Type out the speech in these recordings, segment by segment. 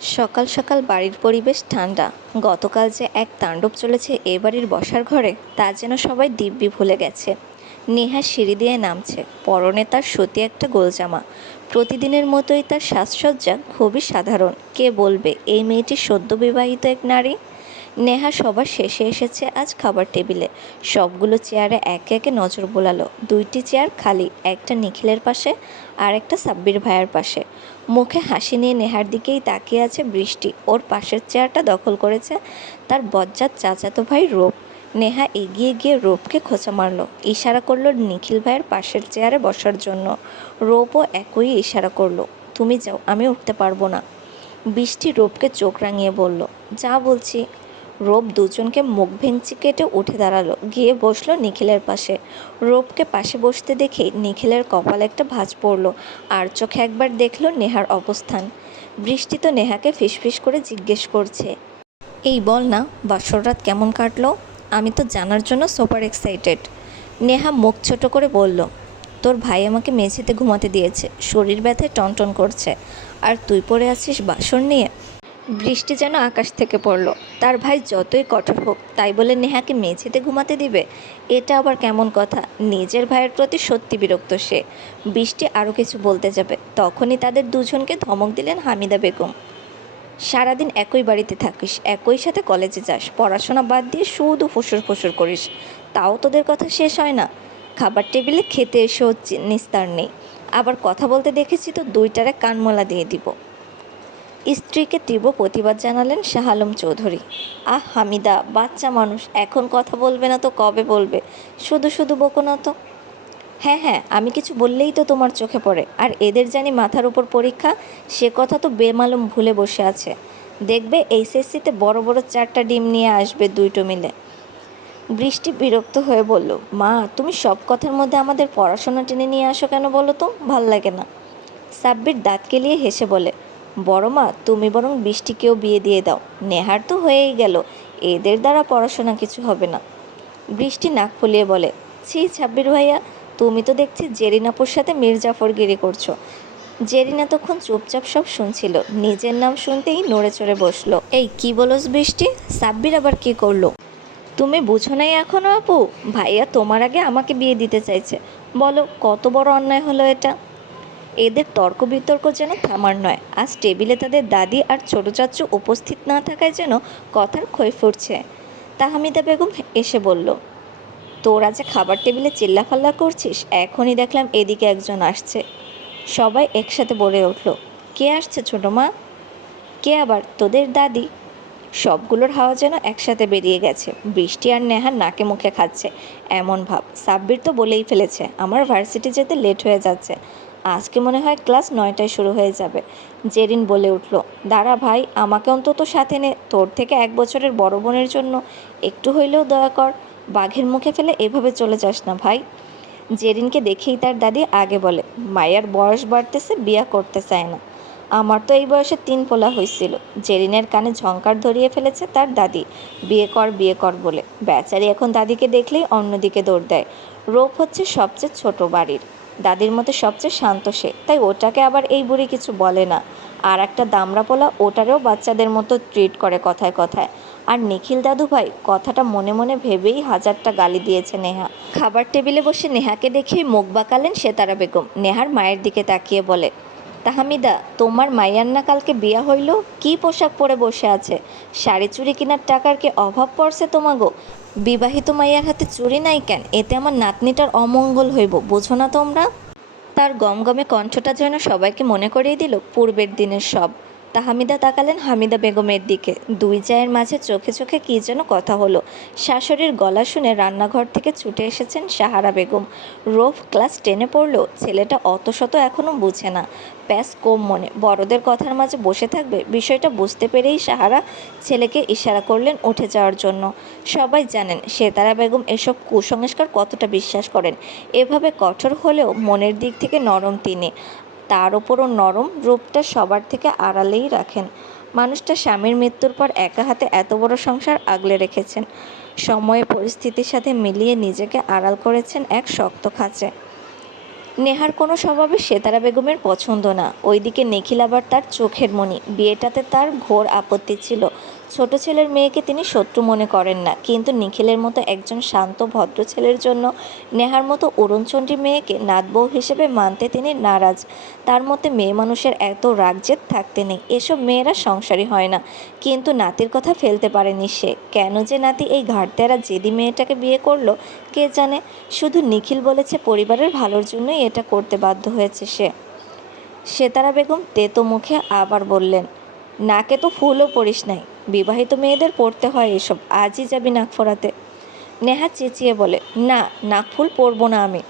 সকাল সকাল বাড়ির পরিবেশ ঠান্ডা। গতকাল যে এক তাণ্ডব চলেছে এ বাড়ির বসার ঘরে, তা যেন সবাই দিব্যি ভুলে গেছে। নেহা সিঁড়ি দিয়ে নামছে, পরনে তার সুতি একটা গোলজামা। প্রতিদিনের মতোই তার সাজসজ্জা খুবই সাধারণ। কে বলবে এই মেয়েটি সদ্য বিবাহিত এক নারী? নেহা সবার শেষে এসেছে আজ খাবার টেবিলে। সবগুলো চেয়ারে একে একে নজর বোলালো। দুইটি চেয়ার খালি, একটা নিখিলের পাশে আর একটা সাব্বির ভাইয়ের পাশে। মুখে হাসি নিয়ে নেহার দিকেই তাকিয়ে আছে বৃষ্টি। ওর পাশের চেয়ারটা দখল করেছে তার বজ্জাত চাচাতো ভাই রূপ। নেহা এগিয়ে গিয়ে রূপকে খোঁচা মারল, ইশারা করলো নিখিল ভাইয়ের পাশের চেয়ারে বসার জন্য। রূপও একই ইশারা করলো, তুমি যাও, আমি উঠতে পারবো না। বৃষ্টি রূপকে চোখ রাঙিয়ে বলল, যা বলছি। রূপ দুজনকে মুখ ভেঙচি কেটে উঠে দাঁড়ালো, গিয়ে বসলো নিখিলের পাশে। রূপকে পাশে বসতে দেখেই নিখিলের কপালে একটা ভাঁজ পড়ল, আর চোখে একবার দেখলো নেহার অবস্থান। বৃষ্টি তো নেহাকে ফিসফিস করে জিজ্ঞেস করছে, এই বল না, বাসর রাত কেমন কাটলো? আমি তো জানার জন্য সুপার এক্সাইটেড। নেহা মুখ ছোট করে বলল, তোর ভাই আমাকে মেঝেতে ঘুমাতে দিয়েছে, শরীর ব্যথায় টনটন করছে, আর তুই পড়ে আছিস বাসর নিয়ে। বৃষ্টি যেন আকাশ থেকে পড়ল। তার ভাই যতই কঠোর হোক, তাই বলে নেহাকে মেঝেতে ঘুমাতে দিবে? এটা আবার কেমন কথা? নিজের ভাইয়ের প্রতি সত্যি বিরক্ত সে। বৃষ্টি আরও কিছু বলতে যাবে, তখনই তাদের দুজনকে ধমক দিলেন হামিদা বেগম। সারাদিন একই বাড়িতে থাকিস, একই সাথে কলেজে যাস, পড়াশোনা বাদ দিয়ে শুধু ফুসুর ফুসুর করিস, তাও তোদের কথা শেষ হয় না? খাবার টেবিলে খেতে এসেও নিস্তার নেই। আবার কথা বলতে দেখেছি তো দুইটারে কানমলা দিয়ে দিব। স্ত্রীকে তীব্র প্রতিবাদ জানালেন শাহ আলম চৌধুরী। আহ হামিদা, বাচ্চা মানুষ, এখন কথা বলবে না তো কবে বলবে? শুধু শুধু বকো না তো। হ্যাঁ হ্যাঁ, আমি কিছু বললেই তো তোমার চোখে পড়ে। আর এদের জানি মাথার উপর পরীক্ষা, সে কথা তো বেমালুম ভুলে বসে আছে। দেখবে এইচএসসিতে বড় বড় 4টা ডিম নিয়ে আসবে দুইটো মিলে। বৃষ্টি বিরক্ত হয়ে বলল, মা তুমি সব কথার মধ্যে আমাদের পড়াশোনা টেনে নিয়ে আসো কেন বলো তো, ভাল লাগে না। সাব্বির দাঁত কেলিয়ে হেসে বলে, বড় মা তুমি বরং বৃষ্টিকেও বিয়ে দিয়ে দাও, নেহার তো হয়েই গেল, এদের দ্বারা পড়াশোনা কিছু হবে না। বৃষ্টি নাক ফুলিয়ে বলে, ছি সাব্বির ভাইয়া, তুমি তো দেখছি জেরিনাপুর সাথে মির্জাফরগিরি করছো। জেরিনা তখন চুপচাপ সব শুনছিল, নিজের নাম শুনতেই নড়ে চড়ে বসলো। এই কি বলোস বৃষ্টি? সাব্বির আবার কি করলো? তুমি বুঝো নাই এখনো আপু? ভাইয়া তোমার আগে আমাকে বিয়ে দিতে চাইছে। বলো কত বড় অন্যায় হলো এটা? এদের তর্ক বিতর্ক যেন থামার নয়। আজ টেবিলে তাদের দাদি আর ছোট চাচু উপস্থিত না থাকায় যেন কথার ক্ষয় ফুটছে। তাহমিদা বেগম এসে বলল, তোরা যে খাবার টেবিলে চিল্লাফাল্লা করছিস, এখনই দেখলাম এদিকে একজন আসছে। সবাই একসাথে বলে উঠল, কে আসছে ছোটো মা? কে আবার? তোদের দাদি। সবগুলোর হাওয়া যেন একসাথে বেরিয়ে গেছে। বৃষ্টি আর নেহার নাকে মুখে খাচ্ছে এমন ভাব। সাব্বির তো বলেই ফেলেছে, আমার ভার্সিটি যেতে লেট হয়ে যাচ্ছে, আজকে মনে হয় ক্লাস 9টায় শুরু হয়ে যাবে। জেরিন বলে উঠল, দাঁড়া ভাই, আমাকে অন্তত সাথে নে, তোর থেকে 1 বছরের বড় বোনের জন্য একটু হইলেও দয়া কর। বাঘের মুখে ফেলে এভাবে চলে যাস না ভাই। জেরিনকে দেখেই তার দাদি আগে বলে, মায়ের বয়স বাড়তেছে, বিয়া করতে চায় না। আমার তো এই বয়সে 3 পোলা হয়েছিল। জেরিনের কানে ঝংকার ধরিয়ে ফেলেছে তার দাদি, বিয়ে কর বলে। বেচারি এখন দাদিকে দেখলেই অন্যদিকে দৌড় দেয়। রূপ হচ্ছে সবচেয়ে ছোট বাড়ির, দাদির মধ্যে সবচেয়ে শান্ত সে, তাই ওটাকে আবার এই বুড়ি কিছু বলে না। আর একটা দামড়া পোলা ওটারেও বাচ্চাদের মতো ট্রিট করে কথায় কথায়। আর নিখিল দাদু ভাই কথাটা মনে মনে ভেবেই 1000টা গালি দিয়েছে নেহা। খাবার টেবিলে বসে নেহাকে দেখেই মুখ বাঁকালেন সেতারা বেগম। নেহার মায়ের দিকে তাকিয়ে বলে, তাহমিদা, তোমার মাইয়ার না কালকে বিয়া হইল, কি পোশাক পরে বসে আছে? শাড়ি চুড়ি কেনার টাকার কি অভাব পড়ছে তোমাগো? বিবাহিত মাইয়ার হাতে চুড়ি নাই কেন? এতে আমার নাতনিটার অমঙ্গল হইব, বোঝো না তোমরা? তার গমগমে কণ্ঠটা যেন সবাইকে মনে করিয়ে দিল পূর্বের দিনের সব। তাহমিদা তাকালেন হামিদা বেগমের দিকে। দুই জায়ের মাঝে চোখে চোখে কী যেন কথা হলো। শাশুড়ির গলা শুনে রান্নাঘর থেকে ছুটে এসেছেন সাহারা বেগম। রৌফ ক্লাস 10-এ পড়লেও ছেলেটা অত শত এখনও বুঝে না, প্যাস কম মনে, বড়দের কথার মাঝে বসে থাকবে। বিষয়টা বুঝতে পেরেই সাহারা ছেলেকে ইশারা করলেন উঠে যাওয়ার জন্য। সবাই জানেন সেতারা বেগম এসব কুসংস্কার কতটা বিশ্বাস করেন। এভাবে কঠোর হলেও মনের দিক থেকে নরম তিনি। তার ওপরও নরম রূপটা সবার থেকে আড়ালেই রাখেন। মানুষটা স্বামীর মৃত্যুর পর একা হাতে এত বড় সংসার আগলে রেখেছেন। সময়ে পরিস্থিতির সাথে মিলিয়ে নিজেকে আড়াল করেছেন এক শক্ত খাঁচে। নেহার কোনো স্বভাবে সেতারা বেগমের পছন্দ না। ওইদিকে নিখিল আবার তার চোখের মণি, বিয়েটাতে তার ঘোর আপত্তি ছিল। ছোট ছেলের মেয়েকে তিনি শত্রু মনে করেন না, কিন্তু নিখিলের মতো একজন শান্ত ভদ্র ছেলের জন্য নেহার মতো অরুণচণ্ডী মেয়েকে নাতবউ হিসেবে মানতে তিনি নারাজ। তার মতে মেয়ে মানুষের এত রাগজেদ থাকতে নেই, এসব মেয়েরা সংসারী হয় না। কিন্তু নাতির কথা ফেলতে পারেনি সে। কেন যে নাতি এই ঘাড়তেরা জেদি মেয়েটাকে বিয়ে করলো কে জানে। শুধু নিখিল বলেছে পরিবারের ভালোর জন্যই এটা করতে বাধ্য হয়েছে সে। সেতারা বেগম তেতো মুখে আবার বললেন, নাকে তো ফুলও পড়িস নাই, বিবাহিত মেয়েদের পড়তে হয় এসব, আজই যাবি নাক ফোরাতে। নেহা চেঁচিয়ে বলে, না, নাকফুল পরবো না আমি,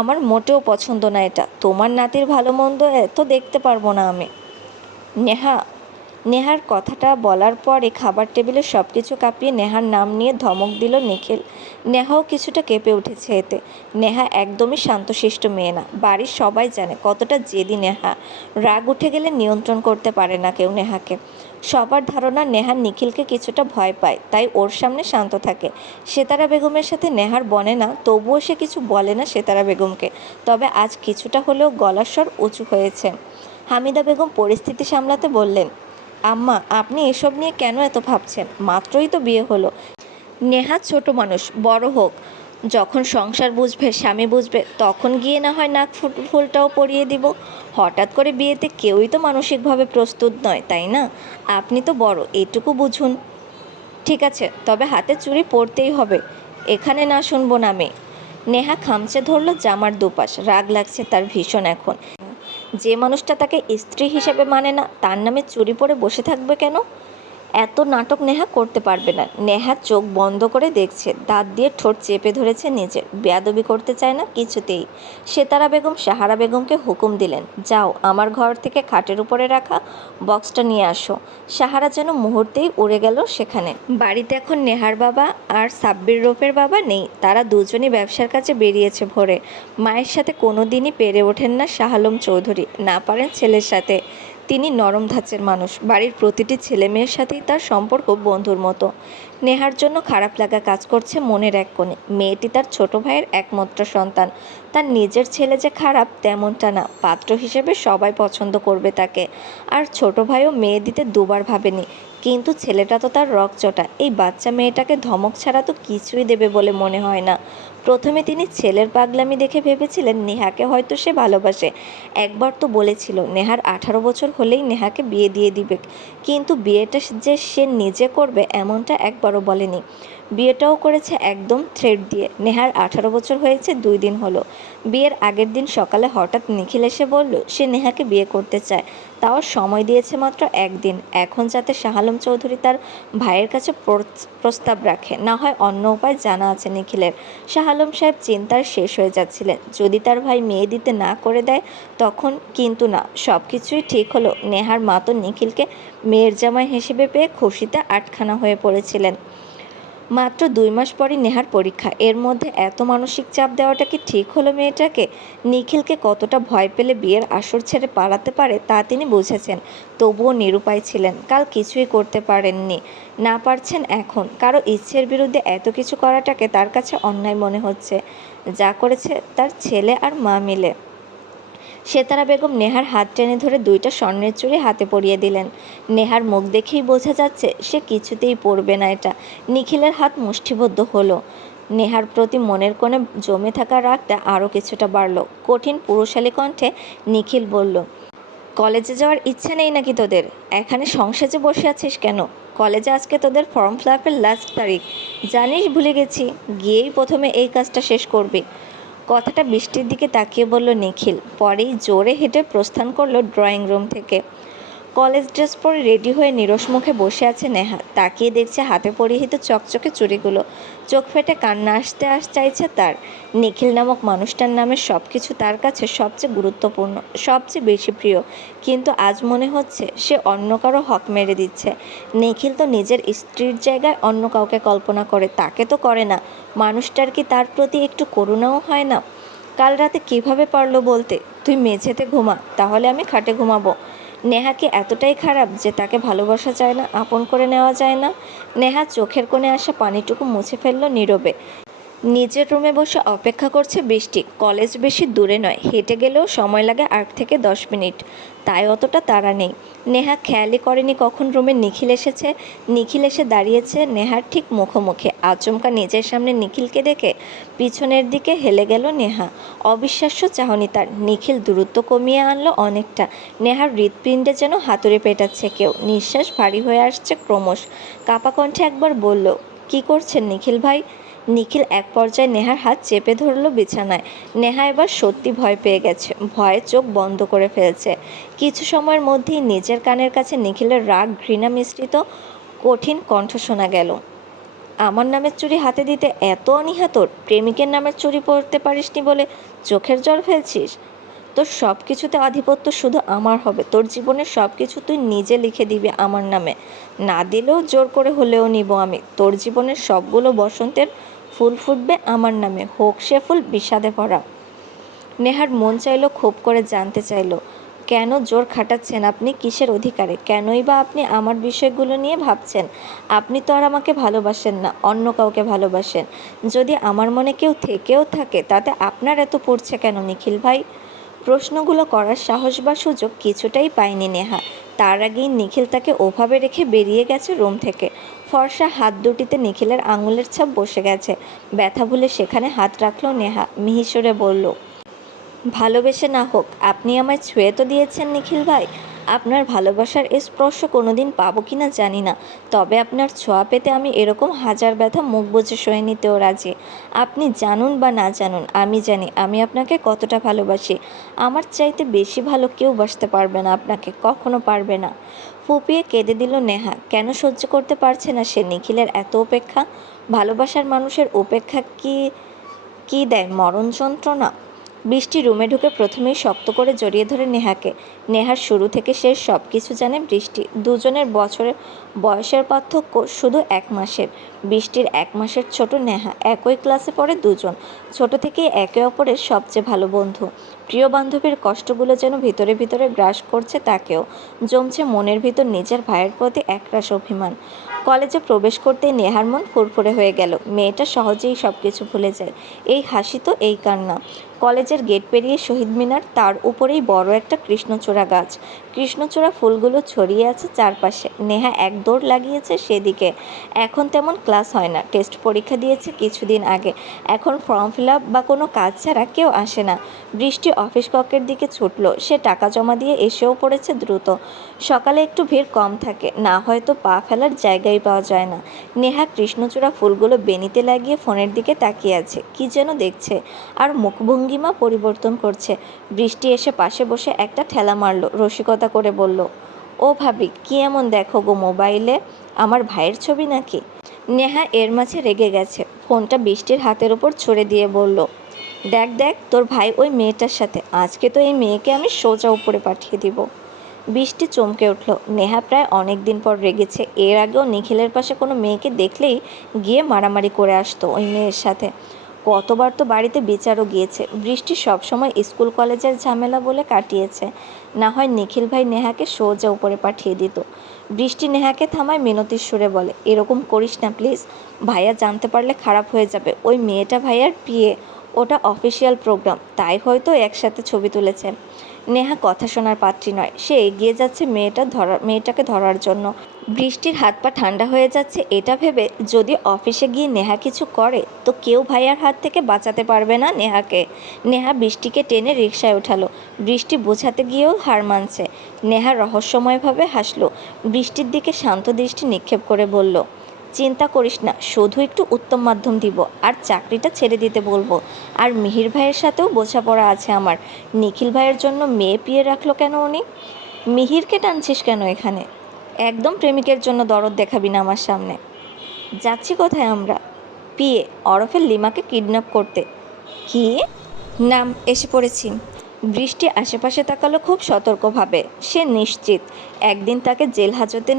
আমার মোটেও পছন্দ না এটা, তোমার নাতির ভালো মন্দ এত দেখতে পারবো না আমি। নেহার কথাটা বলার পরে খাবার টেবিলে সব কিছু কাঁপিয়ে নেহার নাম নিয়ে ধমক দিল নিখিল। নেহাও কিছুটা কেঁপে উঠেছে এতে। নেহা একদমই শান্তশিষ্ট মেয়ে না, বাড়ির সবাই জানে কতটা জেদি নেহা। রাগ উঠে গেলে নিয়ন্ত্রণ করতে পারে না কেউ নেহাকে। সবার ধারণা নেহা নিখিলকে কিছুটা ভয় পায়, তাই ওর সামনে শান্ত থাকে। সেতারা বেগমের সাথে নেহার বনে না, তবুও সে কিছু বলে না সেতারা বেগমকে। তবে আজ কিছুটা হলেও গলার স্বর উঁচু হয়েছে। হামিদা বেগম পরিস্থিতি সামলাতে বললেন, আম্মা, আপনি এসব নিয়ে কেন এত ভাবছেন? মাত্রই তো বিয়ে হলো। নেহা ছোট মানুষ, বড় হোক, যখন সংসার বুঝবে, স্বামী বুঝবে, তখন গিয়ে না হয় নাক ফুলটাও পরিয়ে দিব। হঠাৎ করে বিয়েতে কেউই তো মানসিকভাবে প্রস্তুত নয়, তাই না? আপনি তো বড়, এটুকু বুঝুন। ঠিক আছে, তবে হাতে চুড়ি পরতেই হবে, এখানে না শুনবো না আমি। নেহা খামচে ধরল জামার দুপাশ। রাগ লাগছে তার ভীষণ এখন। যে মানুষটা তাকে স্ত্রী হিসেবে মানে না, তার নামে চুরি পরে বসে থাকবে কেন? এত নাটক নেহা করতে পারবে না। নেহা চোখ বন্ধ করে দেখছে, দাঁত দিয়ে ঠোঁট চেপে ধরেছে নিজের। বেয়াদবি করতে চায় না কিছুতেই। সেতারা বেগম সাহারা বেগমকে হুকুম দিলেন, যাও আমার ঘর থেকে খাটের উপরে রাখা বক্সটা নিয়ে আসো। সাহারা যেন মুহূর্তেই উড়ে গেল সেখানে। বাড়িতে এখন নেহার বাবা আর সাব্বির রূপের বাবা নেই, তারা দুজনই ব্যবসার কাজে বেরিয়েছে ভোরে। মায়ের সাথে কোনো দিনই পেরে ওঠেন না শাহ আলম চৌধুরী, না পারেন ছেলের সাথে। তিনি নরম ধাঁচের মানুষ, বাড়ির প্রতিটি ছেলে মেয়ের সাথেই তার সম্পর্ক বন্ধুর মতো। নেহার জন্য খারাপ লাগা কাজ করছে মনের এক কোণে। মেয়েটি তার ছোট ভাইয়ের একমাত্র সন্তান। তার নিজের ছেলে যে খারাপ তেমনটা না, পাত্র হিসেবে সবাই পছন্দ করবে তাকে। আর ছোট ভাইও মেয়ে দিতে দুবার ভাবেনি, কিন্তু ছেলেটা তো তার রগচটা। এই বাচ্চা মেয়েটাকে ধমক ছাড়া তো কিছুই দেবে বলে মনে হয় না। প্রথমে তিনি ছেলের পাগলামি দেখে ভেবেছিলেন নেহাকে হয়তো সে ভালোবাসে। একবার তো বলেছিল নেহার 18 বছর হলেই নেহাকে বিয়ে দিয়ে দিবে, কিন্তু বিয়েটা যে সে নিজে করবে এমনটা একবারও বলেনি। বিয়েটাও করেছে একদম থ্রেড দিয়ে। নেহার 18 বছর হয়েছে 2 দিন হলো। বিয়ের আগের দিন সকালে হঠাৎ নিখিল এসে বলল সে নেহাকে বিয়ে করতে চায়, তাও সময় দিয়েছে মাত্র 1 দিন। এখন যাতে শাহ আলম চৌধুরী তার ভাইয়ের কাছে প্রস্তাব রাখে, না হয় অন্য উপায় জানা আছে নিখিলের। শাহ আলম সাহেব চিন্তার শেষ হয়ে যাচ্ছিলেন, যদি তার ভাই মেয়ে দিতে না করে দেয় তখন। কিন্তু না, সব কিছুই ঠিক হলো। নেহার মা তো নিখিলকে মেয়ের জামাই হিসেবে পেয়ে খুশিতে আটখানা হয়ে পড়েছিলেন। মাত্র 2 মাস পরই নেহার পরীক্ষা, এর মধ্যে এত মানসিক চাপ দেওয়াটা কি ঠিক হলো মেয়েটাকে? নিখিলকে কতটা ভয় পেলে বিয়ের আসর ছেড়ে পালাতে পারে তা তিনি বুঝেছেন, তবুও নিরুপায় ছিলেন। কাল কিছুই করতে পারেননি, না পারছেন এখন। কারো ইচ্ছের বিরুদ্ধে এত কিছু করাটাকে তার কাছে অন্যায় মনে হচ্ছে, যা করেছে তার ছেলে আর মা মিলে। সেতারা বেগম নেহার হাত টেনে ধরে 2টা স্বর্ণের চুড়ি হাতে পরিয়ে দিলেন। নেহার মুখ দেখেই বোঝা যাচ্ছে সে কিছুতেই পরবে না এটা। নিখিলের হাত মুষ্টিবদ্ধ হলো। নেহার প্রতি মনের কোণে জমে থাকা রাগটা আরও কিছুটা বাড়ল। কঠিন পুরুষালী কণ্ঠে নিখিল বলল, কলেজে যাওয়ার ইচ্ছে নেই নাকি তোদের? এখানে সংসারে বসে আছিস কেন? কলেজে আজকে তোদের ফর্ম ফিল আপের লাস্ট তারিখ, জানিস? ভুলে গেছি, গিয়েই প্রথমে এই কাজটা শেষ করবি। কথাটা বৃষ্টির দিকে তাকিয়ে বলল নিখিল, পরেই জোরে হেঁটে প্রস্থান করলো ড্রয়িং রুম থেকে। কলেজ ড্রেস পরে রেডি হয়ে নিরস মুখে বসে আছে নেহা। তাকিয়ে দেখছে হাতে পরিহিত চকচকে চুড়িগুলো। চোখ ফেটে কান্না চাইছে তার। নিখিল নামক মানুষটার নামে সব কিছু তার কাছে সবচেয়ে গুরুত্বপূর্ণ, সবচেয়ে বেশি প্রিয়। কিন্তু আজ মনে হচ্ছে সে অন্য কারো হক মেরে দিচ্ছে। নিখিল তো নিজের স্ত্রীর জায়গায় অন্য কাউকে কল্পনা করে, তাকে তো করে না। মানুষটার কি তার প্রতি একটু করুণাও হয় না? কাল রাতে কিভাবে পারলো বলতে, তুই মেঝেতে ঘুমা, তাহলে আমি খাটে ঘুমাবো? নেহা কি এতটাই খারাপ যে তাকে ভালোবাসা যায় না, আপন করে নেওয়া যায় না? নেহা চোখের কোণে আসা পানিটুকু মুছে ফেলল নীরবে। নিজের রুমে বসে অপেক্ষা করছে বৃষ্টি। কলেজ বেশি দূরে নয়, হেঁটে গেলেও সময় লাগে 8 থেকে 10 মিনিট, তাই অতটা তাড়া নেই। নেহা খেয়ালই করেনি কখন রুমে নিখিল এসেছে। নিখিল এসে দাঁড়িয়েছে নেহার ঠিক মুখোমুখি। আচমকা নিজের সামনে নিখিলকে দেখে পিছনের দিকে হেলে গেল নেহা। অবিশ্বাস্য চাহনি তার। নিখিল দূরত্ব কমিয়ে আনলো অনেকটা। নেহার হৃৎপিণ্ডে যেন হাতুড়ি পেটাচ্ছে কেউ। নিঃশ্বাস ভারী হয়ে আসছে ক্রমশ। কাপা কণ্ঠে একবার বলল, কি করছেন নিখিল ভাই? নিখিল এক পর্যায়ে নেহার হাত চেপে ধরল বিছানায়। নেহা এবার সত্যি ভয় পেয়ে গেছে। ভয়ে চোখ বন্ধ করে ফেলছে। কিছু সময়ের মধ্যেই নিজের কানের কাছে নিখিলের রাগ ঘৃণা মিশ্রিত কঠিন কণ্ঠ শোনা গেল। আমার নামের চুড়ি হাতে দিতে এত অনীহা তোর? প্রেমিকের নামের চুড়ি পরতে পারিসনি বলে চোখের জল ফেলছিস? তোর সব কিছুতে আধিপত্য শুধু আমার হবে। তোর জীবনের সব কিছু তুই নিজে লিখে দিবি আমার নামে। না দিলেও জোর করে হলেও নিব আমি। তোর জীবনের সবগুলো বসন্তের ফুল ফুটবে আমার নামে, হোক সে ফুল বিষাদে ভরা। নেহার মন চাইল, খুব করে জানতে চাইল, কেন জোর খাটাচ্ছেন আপনি? কিসের অধিকারে? কেনই বা আপনি আমার বিষয়গুলো নিয়ে ভাবছেন? আপনি তো আর আমাকে ভালোবাসেন না, অন্য কাউকে ভালোবাসেন। যদি আমার মনে কেউ থেকেও থাকে, তাতে আপনার এত পড়ছে কেন নিখিল ভাই? প্রশ্নগুলো করার সাহস বা সুযোগ কিছুটাই পায়নি নেহা। তার আগেই নিখিল তাকে ওভাবে রেখে বেরিয়ে গেছে রুম থেকে। ফর্সা হাত দুটিতে নিখিলের আঙুলের ছাপ বসে গেছে। ব্যথা ভুলে সেখানে হাত রাখল নেহা। মিহিসুরে বলল, ভালোবেসে না হোক, আপনি আমায় ছুঁয়ে তো দিয়েছেন নিখিল ভাই। আপনার ভালোবাসার স্পর্শ কোনোদিন পাবো কিনা জানি না, তবে আপনার ছোঁয়া পেতে আমি এরকম হাজার ব্যথা মুখ বুজে সয়ে নিতেও রাজি। আপনি জানুন বা না জানুন, আমি জানি আমি আপনাকে কতটা ভালোবাসি। আমার চাইতে বেশি ভালো কেউ বাসতে পারবে না আপনাকে, কখনো পারবে না। ফুপিয়ে কেঁদে দিল নেহা। কেন সহ্য করতে পারছে না সে নিখিলের এত উপেক্ষা? ভালোবাসার মানুষের উপেক্ষা কি কি দেয় মরণ যন্ত্রণা? বৃষ্টি রুমে ঢুকে প্রথমেই শক্ত করে জড়িয়ে ধরে নেহাকে। নেহার শুরু থেকে শেষ সব কিছু জানে বৃষ্টি। দুজনের বয়সের পার্থক্য শুধু 1 মাসের। বৃষ্টির 1 মাসের ছোট নেহা। একই ক্লাসে পড়ে দুজন। ছোট থেকেই একে অপরের সবচেয়ে ভালো বন্ধু। প্রিয় বান্ধবীর কষ্টগুলো যেন ভিতরে ভিতরে গ্রাস করছে তাকেও। জমছে মনের ভিতর নিজের ভাইয়ের প্রতি একরাশ অভিমান। কলেজে প্রবেশ করতেই নেহার মন ফুরফুরে হয়ে গেল। মেয়েটা সহজেই সব কিছু ভুলে যায়। এই হাসি তো এই কান্না। কলেজের গেট পেরিয়ে শহীদ মিনার, তার উপরেই বড় একটা কৃষ্ণচূড়া গাছ। কৃষ্ণচূড়া ফুলগুলো ছড়িয়ে আছে চারপাশে। নেহা এক দৌড় লাগিয়েছে সেদিকে। এখন তেমন ক্লাস হয় না। টেস্ট পরীক্ষা দিয়েছে কিছুদিন আগে। এখন ফর্ম ফিল আপ বা কোনো কাজ ছাড়া কেউ আসে না। বৃষ্টি অফিস কক্ষের দিকে ছুটল। সে টাকা জমা দিয়ে এসেও পড়েছে দ্রুত। সকালে একটু ভিড় কম থাকে, না হয়তো পা ফেলার জায়গাই পাওয়া যায় না। নেহা কৃষ্ণচূড়া ফুলগুলো বেনিতে লাগিয়ে ফোনের দিকে তাকিয়ে আছে। কি যেন দেখছে আর মুখভঙ্গিমা পরিবর্তন করছে। বৃষ্টি এসে পাশে বসে একটা ঠেলা মারল, রসিকতা করে বলল, ও ভাবি, কি এমন দেখো গো মোবাইলে? আমার ভাইয়ের ছবি নাকি? নেহা এর মাঝে রেগে গেছে। ফোনটা বৃষ্টির হাতের উপর ছুড়ে দিয়ে বলল, দেখ দেখ তোর ভাই ওই মেয়েটার সাথে। আজকে তো এই মেয়েকে আমি সোজা উপরে পাঠিয়ে দিব। বৃষ্টি চমকে উঠল। নেহা প্রায় অনেক দিন পর রেগেছে। এর আগেও নিখিলের পাশে কোনো মেয়েকে দেখলেই গিয়ে মারামারি করে আসতো ওই মেয়ের সাথে। কতবার তো বাড়িতে বিচারও গিয়েছে। বৃষ্টি সবসময় স্কুল কলেজের ঝামেলা বলে কাটিয়েছে। না হয় নিখিল ভাই নেহাকে সোজা উপরে পাঠিয়ে দিত। বৃষ্টি নেহাকে থামায় মিনতির সুরে বলে, এরকম করিস না প্লিজ। ভাইয়া জানতে পারলে খারাপ হয়ে যাবে। ওই মেয়েটা ভাইয়ার বিয়ে, ওটা অফিসিয়াল প্রোগ্রাম, তাই হয়তো একসাথে ছবি তুলেছে। নেহা কথা শোনার পাত্রী নয়। সে এগিয়ে যাচ্ছে মেয়েটাকে ধরার জন্য। বৃষ্টির হাত পা ঠান্ডা হয়ে যাচ্ছে এটা ভেবে, যদি অফিসে গিয়ে নেহা কিছু করে তো কেউ ভাইয়ার হাত থেকে বাঁচাতে পারবে না নেহাকে। নেহা বৃষ্টিকে টেনে রিকশায় ওঠালো। বৃষ্টি বোঝাতে গিয়েও হার মানছে। নেহা রহস্যময়ভাবে হাসলো। বৃষ্টির দিকে শান্ত দৃষ্টি নিক্ষেপ করে বলল, চিন্তা করিস না, শুধু একটু উত্তম মাধ্যম দিব আর চাকরিটা ছেড়ে দিতে বলবো। আর মিহির ভাইয়ের সাথেও বোঝাপড়া আছে আমার। নিখিল ভাইয়ের জন্য মেয়ে পিয়ে রাখলো কেন উনি? মিহিরকে টানছিস কেন এখানে? একদম প্রেমিকের জন্য দরদ দেখাবি না আমার সামনে। যাচ্ছি কোথায় আমরা? পিয়ে, ওরফে লিমাকে কিডন্যাপ করতে। কি? নাম, এসে পড়েছি। বৃষ্টি আশেপাশে তাকালো খুব সতর্কভাবে। সে নিশ্চিত একদিন তাকে জেল হাজতে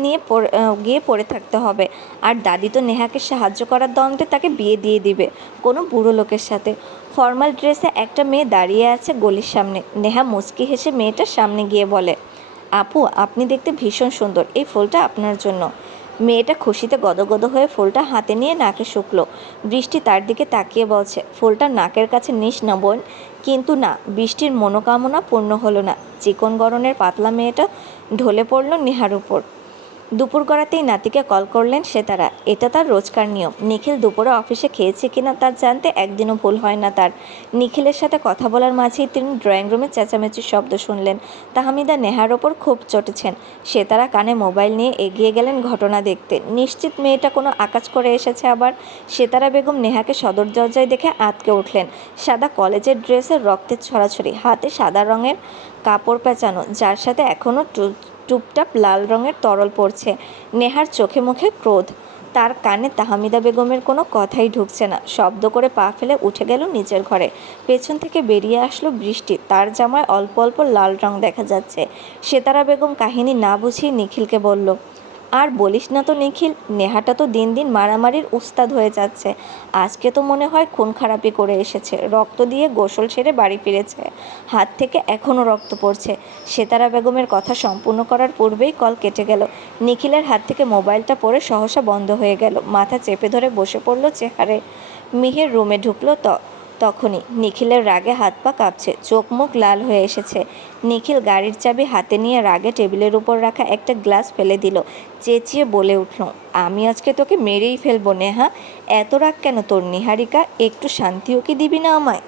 গিয়ে পড়ে থাকতে হবে। আর দাদি তো নেহাকে সাহায্য করার দণ্ডে তাকে বিয়ে দিয়ে দিবে কোনো বুড়ো লোকের সাথে। ফর্মাল ড্রেসে একটা মেয়ে দাঁড়িয়ে আছে গলির সামনে। নেহা মুচকি হেসে মেয়েটার সামনে গিয়ে বলে, আপু, আপনি দেখতে ভীষণ সুন্দর, এই ফুলটা আপনার জন্য। মেয়েটা খুশিতে গদগদ হয়ে ফুলটা হাতে নিয়ে নাকে শুকলো। বৃষ্টি তার দিকে তাকিয়ে বলছে, ফুলটা নাকের কাছে নিস না বোন। কিন্তু না, বৃষ্টির মনোকামনা পূর্ণ হলো না। চিকন গড়নের পাতলা মেয়েটা ঢলে পড়ল নেহার উপর। দুপুর গড়াতেই নাতিকে কল করলেন সেতারা। এটা তার রোজকার নিয়ম। নিখিল দুপুরে অফিসে খেয়েছে কিনা তার জানতে একদিনও ভুল হয় না তার। নিখিলের সাথে কথা বলার মাঝেই তিনি ড্রয়িং রুমে চেঁচামেচির শব্দ শুনলেন। তাহমিদা নেহার ওপর খুব চটেছেন। সেতারা কানে মোবাইল নিয়ে এগিয়ে গেলেন ঘটনা দেখতে। নিশ্চিত মেয়েটা কোনো আকাজ করে এসেছে আবার। সেতারা বেগম নেহাকে সদর দরজায় দেখে আঁতকে উঠলেন। সাদা কলেজের ড্রেসের রক্তের ছড়াছড়ি, হাতে সাদা রঙের কাপড় পেঁচানো, যার সাথে এখনও টুপটাপ লাল রঙের তরল পড়ছে। নেহার চোখে মুখে ক্রোধ। তার কানে তাহমিদা বেগমের কোনো কথাই ঢুকছে না। শব্দ করে পা ফেলে উঠে গেল নিচের ঘরে। পেছন থেকে বেরিয়ে আসলো বৃষ্টি। তার জামায় অল্প অল্প লাল রং দেখা যাচ্ছে। সেতারা বেগম কাহিনী না বুঝিয়ে নিখিলকে বলল, আর বলিস না তো নিখিল, নেহাটা তো দিন দিন মারামারির উস্তাদ হয়ে যাচ্ছে। আজকে তো মনে হয় খুন খারাপি করে এসেছে। রক্ত দিয়ে গোসল সেরে বাড়ি ফিরেছে, হাত থেকে এখনও রক্ত পড়ছে। সেতারা বেগমের কথা সম্পূর্ণ করার পূর্বেই কল কেটে গেল। নিখিলের হাত থেকে মোবাইলটা পড়ে সহসা বন্ধ হয়ে গেল। মাথা চেপে ধরে বসে পড়ল চেহারে। মিহির রুমে ঢুকলো তখনই। নিখিলের রাগে হাত পা কাঁপছে, চোখ মুখ লাল হয়ে এসেছে। নিখিল গাড়ির চাবি হাতে নিয়ে রাগে টেবিলের উপর রাখা একটা গ্লাস ফেলে দিল। চেঁচিয়ে বলে উঠল, আমি আজকে তোকে মেরেই ফেলবো নেহা। এত রাগ কেন তোর নিহারিকা? একটু শান্তিও কি দিবি না আমায়?